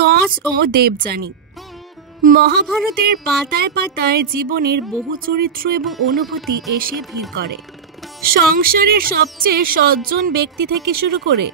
কচ ও দেবযানী। মহাভারতের পাতায় পাতায় জীবনের বহু চরিত্র এবং অনুভূতি এসে ভিড় করে। সংসারের সবচেয়ে সজ্জন ব্যক্তি থেকে শুরু করে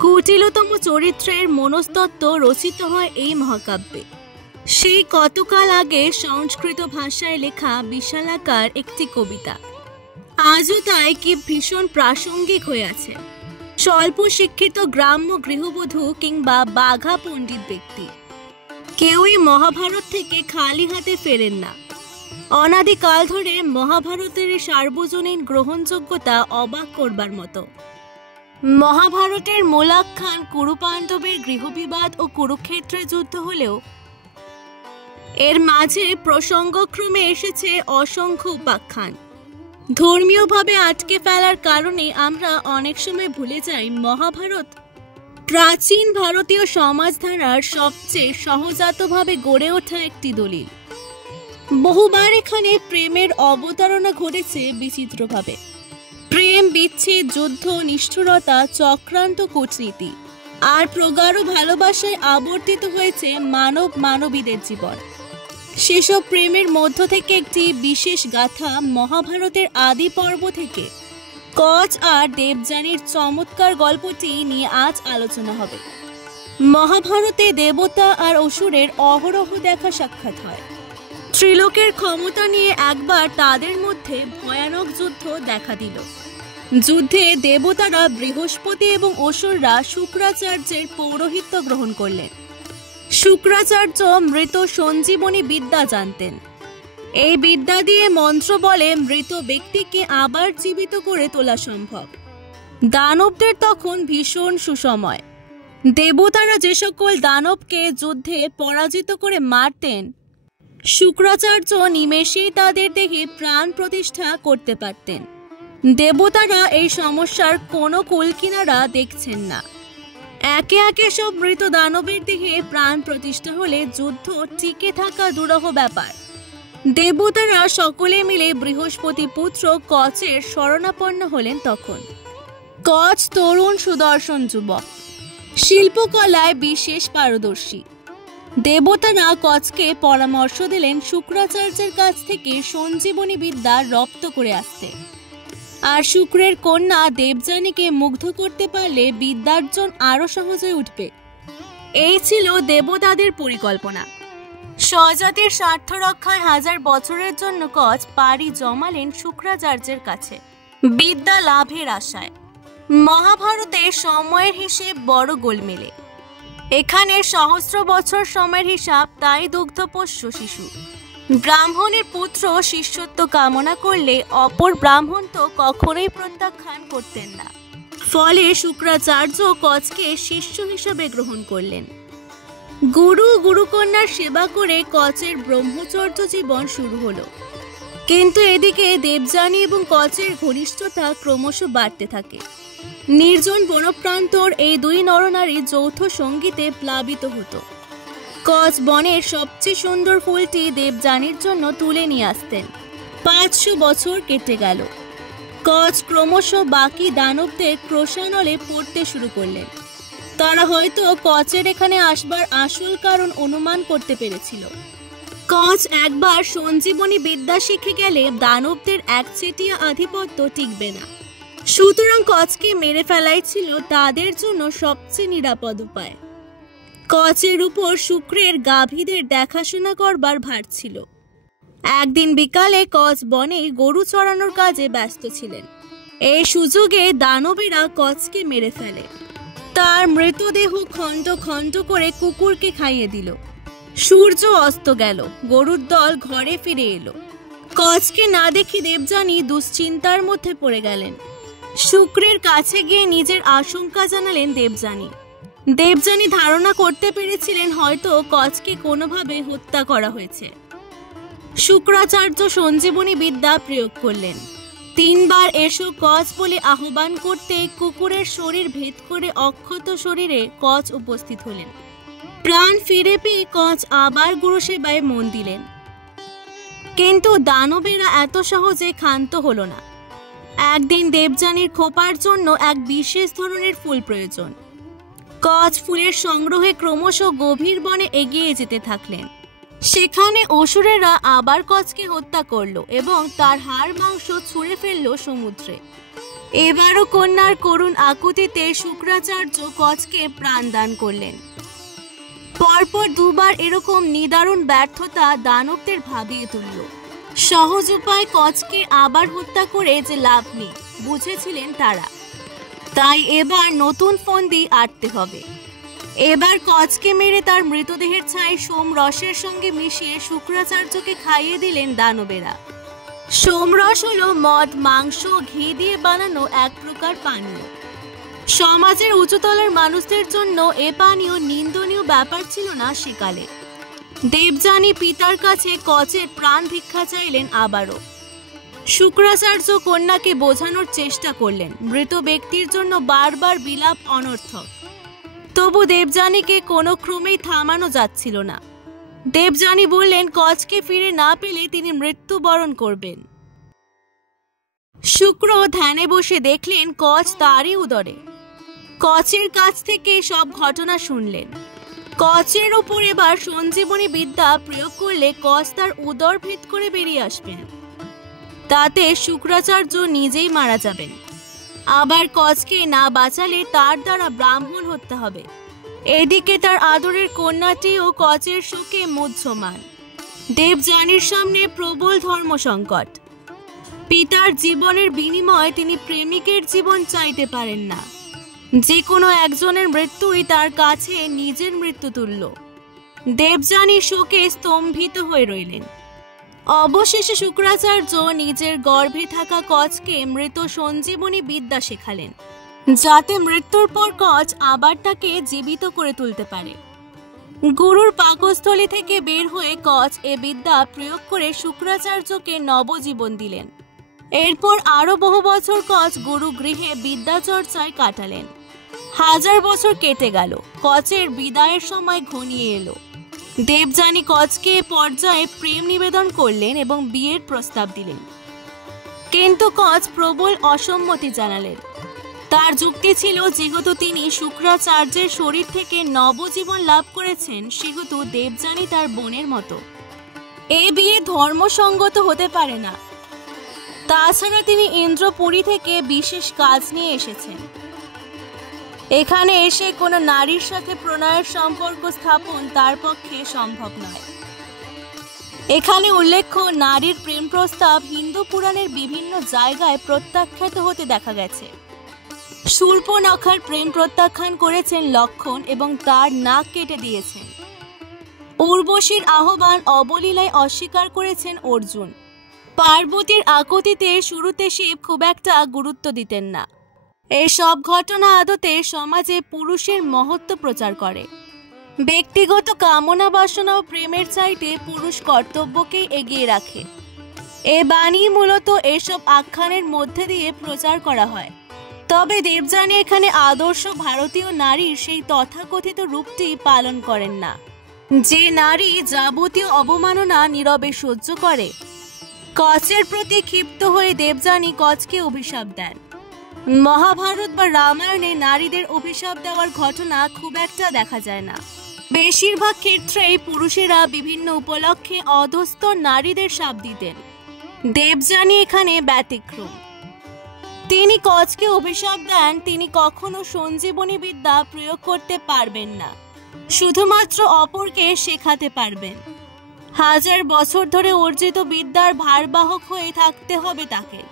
কুটিলতম চরিত্রের মনস্তত্ত্ব রচিত হয় এই মহাকাব্যে। সেই কতকাল আগে সংস্কৃত ভাষায় লেখা বিশালাকার একটি কবিতা আজও তাই কি ভীষণ প্রাসঙ্গিক হয়ে আছে। স্বল্প শিক্ষিত গ্রাম্য গৃহবধূ কিংবা বাঘা পণ্ডিত ব্যক্তি কেউই মহাভারত থেকে খালি হাতে ফেরেন না। অনাদিকাল ধরে মহাভারতের সার্বজনীন গ্রহণযোগ্যতা অবাক করবার মতো। মহাভারতের মূলাখ্যান কুরুপাণ্ডবের গৃহবিবাদ ও কুরুক্ষেত্রের যুদ্ধ হলেও এর মাঝে প্রসঙ্গক্রমে এসেছে অসংখ্য উপাখ্যান। ধর্মীয়ভাবে আটকে ফেলার কারণে আমরা অনেক সময় ভুলে যাই মহাভারত প্রাচীন ভারতীয় সমাজধারার সবচেয়ে সহজাতভাবে গড়ে ওঠা একটি দলিল। বহুবার এখানে প্রেমের অবতারণা ঘটেছে বিচিত্রভাবে। প্রেম, বিচ্ছেদ, যুদ্ধ, নিষ্ঠুরতা, চক্রান্ত, কূটনীতি আর প্রগাঢ় ভালোবাসায় আবর্তিত হয়েছে মানবীদের জীবন। সেসব প্রেমের মধ্য থেকে একটি বিশেষ গাথা মহাভারতের আদি পর্ব থেকে কচ আর দেবযানীর চমৎকার গল্পটি নিয়ে আজ আলোচনা হবে। মহাভারতে দেবতা আর অসুরের অহরহ দেখা সাক্ষাৎ হয়। ত্রিলোকের ক্ষমতা নিয়ে একবার তাদের মধ্যে ভয়ানক যুদ্ধ দেখা দিল। যুদ্ধে দেবতারা বৃহস্পতি এবং অসুররা শুক্রাচার্যের পৌরোহিত্য গ্রহণ করলেন। শুক্রাচার্য মৃত সঞ্জীবনী বিদ্যা জানতেন। এই বিদ্যা দিয়ে মন্ত্র বলে মৃত ব্যক্তিকে আবার জীবিত করে তোলা সম্ভব। দানবদের তখন ভীষণ সুসময়। দেবতারা যে সকল দানবকে যুদ্ধে পরাজিত করে মারতেন, শুক্রাচার্য নিমেষেই তাদের দেহে প্রাণ প্রতিষ্ঠা করতে পারতেন। দেবতারা এই সমস্যার কোনো কুলকিনারা দেখছেন না। একে একে সব মৃত দানবের দেহে প্রাণ প্রতিষ্ঠা হলে যুদ্ধ টিকে থাকা দুরূহ ব্যাপার। দেবতারা সকলে মিলে বৃহস্পতি পুত্র কচের শরণাপন্ন হলেন। তখন কচ তরুণ সুদর্শন যুবক, শিল্পকলায় বিশেষ পারদর্শী। দেবতারা কচকে পরামর্শ দিলেন শুক্রাচার্যের কাছ থেকে সঞ্জীবনী বিদ্যা রপ্ত করে আসতে। আর শুক্রের কন্যা দেবযানীকে মুগ্ধ করতে পারলে বিদ্যার্জন আরো সহজ হয়ে উঠবে। এই ছিল দেবতাদের পরিকল্পনা। স্বজাতির স্বার্থ রক্ষায় 1000 বছরের জন্য কচ পাড়ি জমালেন শুক্রাচার্যের কাছে বিদ্যা লাভের আশায়। মহাভারতে সময়ের হিসেব বড় গোলমেলে। এখানে সহস্র বছর সময়ের হিসাব তাই দুগ্ধপোষ্য শিশু। ব্রাহ্মণের পুত্র শিষ্যত্ব কামনা করলে অপর ব্রাহ্মণ তো কখনোই প্রত্যাখ্যান করতেন না। ফলে শুক্রাচার্য কচকে শিষ্য হিসেবে গ্রহণ করলেন। গুরুকন্যার সেবা করে কচের ব্রহ্মচর্য জীবন শুরু হলো। কিন্তু এদিকে দেবযানী এবং কচের ঘনিষ্ঠতা ক্রমশ বাড়তে থাকে। নির্জন বনপ্রান্তর এই দুই নরনারী যৌথ সঙ্গীতে প্লাবিত হতো। কচ বনের সবচেয়ে সুন্দর ফুলটি দেবযানীর জন্য তুলে নিয়ে আসতেন। 500 বছর কেটে গেল। কচ ক্রমশ বাকি দানবদের ক্রোশানলে পড়তে শুরু করলেন। তারা হয়তো কচের এখানে আসবার আসল কারণ অনুমান করতে পেরেছিল। কচ একবার সঞ্জীবনী বিদ্যা শিখে গেলে দানবদের একচেটিয়া আধিপত্য টিকবে না। সুতরাং কচকে মেরে ফেলাই ছিল তাদের জন্য সবচেয়ে নিরাপদ উপায়। কচের উপর শুক্রের গাভীদের দেখাশোনা করবার ভার ছিল। একদিন বিকালে কচ বনে গরু চড়ানোর কাজে ব্যস্ত ছিলেন। এই সুযোগে দানবেরা কচকে মেরে ফেলে। তার মৃতদেহ খণ্ড খণ্ড করে কুকুরকে খাইয়ে দিল। সূর্য অস্ত গেল। গরুর দল ঘরে ফিরে এলো। কচকে না দেখে দেবযানী দুশ্চিন্তার মধ্যে পড়ে গেলেন। শুক্রের কাছে গিয়ে নিজের আশঙ্কা জানালেন দেবযানী। দেবযানী ধারণা করতে পেরেছিলেন হয়তো কচকে কোনোভাবে হত্যা করা হয়েছে। শুক্রাচার্য সঞ্জীবনী বিদ্যা প্রয়োগ করলেন। 3 বার এসো কচ বলে আহ্বান করতে কুকুরের শরীর ভেদ করে অক্ষত শরীরে কচ উপস্থিত হলেন। প্রাণ ফিরে পেয়ে কচ আবার গুরু সেবায় মন দিলেন। কিন্তু দানবেরা এত সহজে ক্ষান্ত হলো না। একদিন দেবযানীর খোপার জন্য এক বিশেষ ধরনের ফুল প্রয়োজন। কচ ফুলের সংগ্রহে ক্রমশ গভীর বনে এগিয়ে যেতে থাকলেন। সেখানে অসুরেরা আবার কচকে হত্যা করলো এবং তার হাড় মাংস ছুঁড়ে ফেললো সমুদ্রে। এবারও কন্যার করুণ আকুতিতে শুক্রাচার্য কচকে প্রাণ দান করলেন। পরপর দুবার এরকম নিদারুণ ব্যর্থতা দানবদের ভাবিয়ে তুলল। সহজ উপায় কচকে আবার হত্যা করে যে লাভ নেই বুঝেছিলেন তারা। তাই এবার নতুন ফন্দি আঁটতে হবে। এবার কচকে মেরে তার মৃতদেহের ছাই সোমরসের সঙ্গে মিশিয়ে শুক্রাচার্যকে খাইয়ে দিলেন দানবেরা। সোমরস হলো মদ, মাংস, ঘি দিয়ে বানানো এক প্রকার পানীয়। সমাজের উঁচুতলার মানুষদের জন্য এ পানীয় নিন্দনীয় ব্যাপার ছিল না সেকালে। দেবযানী পিতার কাছে কচের প্রাণ ভিক্ষা চাইলেন আবারও। শুক্রাচার্য কন্যাকে বোঝানোর চেষ্টা করলেন মৃত ব্যক্তির জন্য বারবার বিলাপ অনর্থক। তবু দেবযানীকে কোনো ক্রমেই থামানো যাচ্ছিল না। দেবযানী বললেন কচকে ফিরে না পেলে তিনি মৃত্যুবরণ করবেন। শুক্র ধ্যানে বসে দেখলেন কচ তারই উদরে। কচের কাছ থেকে সব ঘটনা শুনলেন। কচের উপর এবার সঞ্জীবনী বিদ্যা প্রয়োগ করলে কচ তার উদর ভেদ করে বেরিয়ে আসবেন। তাতে শুক্রাচার্য নিজেই মারা যাবেন। আবার কচকে না বাঁচালে তার দ্বারা ব্রাহ্মণ হত্যা হবে। এদিকে তার আদরের কন্যাটিও কচের শোকে মুহ্যমান। দেবযানীর সামনে প্রবল ধর্ম সংকট। পিতার জীবনের বিনিময়ে তিনি প্রেমিকের জীবন চাইতে পারেন না। যে কোনো একজনের মৃত্যুই তার কাছে নিজের মৃত্যু তুল্য। দেবযানী শোকে স্তম্ভিত হয়ে রইলেন। অবশেষে শুক্রাচার্য নিজের গর্ভে থাকা কচকে মৃত সঞ্জীবনী বিদ্যা শেখালেন, যাতে মৃত্যুর পর কচ আবার তাকে জীবিত করে তুলতে পারে। গুরুর পাকস্থলী থেকে বের হয়ে কচ এ বিদ্যা প্রয়োগ করে শুক্রাচার্যকে নবজীবন দিলেন। এরপর আরো বহু বছর কচ গুরু গৃহে বিদ্যা চর্চায় কাটালেন। 1000 বছর কেটে গেল। কচের বিদায়ের সময় ঘনিয়ে এলো। দেবযানী কচকে পর্যায়ে প্রেম নিবেদন করলেন এবং বিয়ের প্রস্তাব দিলেন। কিন্তু কচ প্রবল অসম্মতি জানালেন। তার যুক্তি ছিল যেহেতু তিনি শুক্রাচার্যের শরীর থেকে নবজীবন লাভ করেছেন সেহেতু দেবযানী তার বোনের মতো। এ বিয়ে ধর্মসঙ্গত হতে পারে না। তাছাড়া তিনি ইন্দ্রপুরী থেকে বিশেষ কাজ নিয়ে এসেছেন। এখানে এসে কোনো নারীর সাথে প্রণয়ের সম্পর্ক স্থাপন তার পক্ষে সম্ভব নয়। এখানে উল্লেখ্য, নারীর প্রেম প্রস্তাব হিন্দু পুরাণের বিভিন্ন জায়গায় প্রত্যাখ্যাত হতে দেখা গেছে। শূর্পণখার প্রেম প্রত্যাখ্যান করেছেন লক্ষণ এবং তার নাক কেটে দিয়েছেন। উর্বশীর আহ্বান অবলীলায় অস্বীকার করেছেন অর্জুন। পার্বতীর আকুতিতে শুরুতে শিব খুব একটা গুরুত্ব দিতেন না। এসব ঘটনা আদতে সমাজে পুরুষের মহত্ব প্রচার করে। ব্যক্তিগত কামনা বাসনা ও প্রেমের চাইতে পুরুষ কর্তব্যকেই এগিয়ে রাখে। এ বাণী মূলত এসব আখ্যানের মধ্যে দিয়ে প্রচার করা হয়। তবে দেবযানী এখানে আদর্শ ভারতীয় নারীর সেই তথাকথিত রূপটি পালন করেন না, যে নারী যাবতীয় অবমাননা নীরবে সহ্য করে। কচের প্রতি ক্ষিপ্ত হয়ে দেবযানী কচকে অভিশাপ দেন। মহাভারত বা রামায়ণে নারীদের অভিশাপ দেওয়ার ঘটনা খুব একটা দেখা যায় না। বেশিরভাগ ক্ষেত্রেই পুরুষেরা বিভিন্ন উপলক্ষে অধস্থ নারীদের শাপ দিতেন। দেবযানী এখানে ব্যতিক্রম। তিনি কচকে অভিশাপ দেন তিনি কখনো সঞ্জীবনী বিদ্যা প্রয়োগ করতে পারবেন না, শুধুমাত্র অপরকে শেখাতে পারবেন। 1000 বছর ধরে অর্জিত বিদ্যার ভারবাহক হয়ে থাকতে হবে তাকে।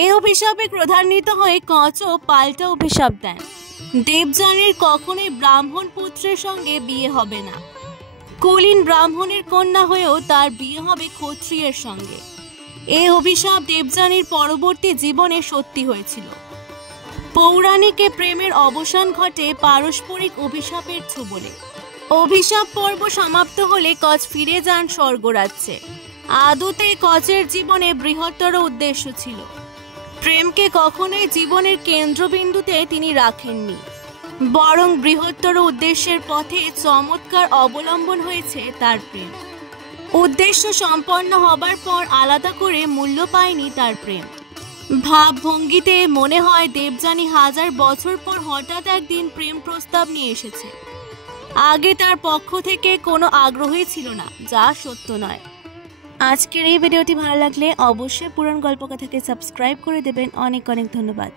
এই অভিশাপে ক্রোধান্বিত হয়ে কচও পাল্টা অভিশাপ দেন। দেবযানীর কখনোই ব্রাহ্মণ পুত্রের সঙ্গে বিয়ে হবে না। কুলীন ব্রাহ্মণের কন্যা হয়েও তার বিয়ে হবে ক্ষত্রিয়ের সঙ্গে। এই অভিশাপ দেবযানীর পরবর্তী জীবনে সত্যি হয়েছিল। পৌরাণিকে প্রেমের অবসান ঘটে পারস্পরিক অভিশাপের ছোবলে। অভিশাপ পর্ব সমাপ্ত হলে কচ ফিরে যান স্বর্গরাজ্যে। আদতে কচের জীবনে বৃহত্তর উদ্দেশ্য ছিল। প্রেমকে কখনোই জীবনের কেন্দ্রবিন্দুতে তিনি রাখেননি, বরং বৃহত্তর উদ্দেশ্যের পথে চমৎকার অবলম্বন হয়েছে তার প্রেম। উদ্দেশ্য সম্পন্ন হবার পর আলাদা করে মূল্য পায়নি তার প্রেম। ভাবভঙ্গিতে মনে হয় দেবযানী হাজার বছর পর হঠাৎ একদিন প্রেম প্রস্তাব নিয়ে এসেছে। আগে তার পক্ষ থেকে কোনো আগ্রহই ছিল না, যা সত্য নয়। আজকের এই ভিডিওটি ভালো লাগলে অবশ্যই পুরাণ গল্পকথাকে সাবস্ক্রাইব করে দেবেন। অনেক অনেক ধন্যবাদ।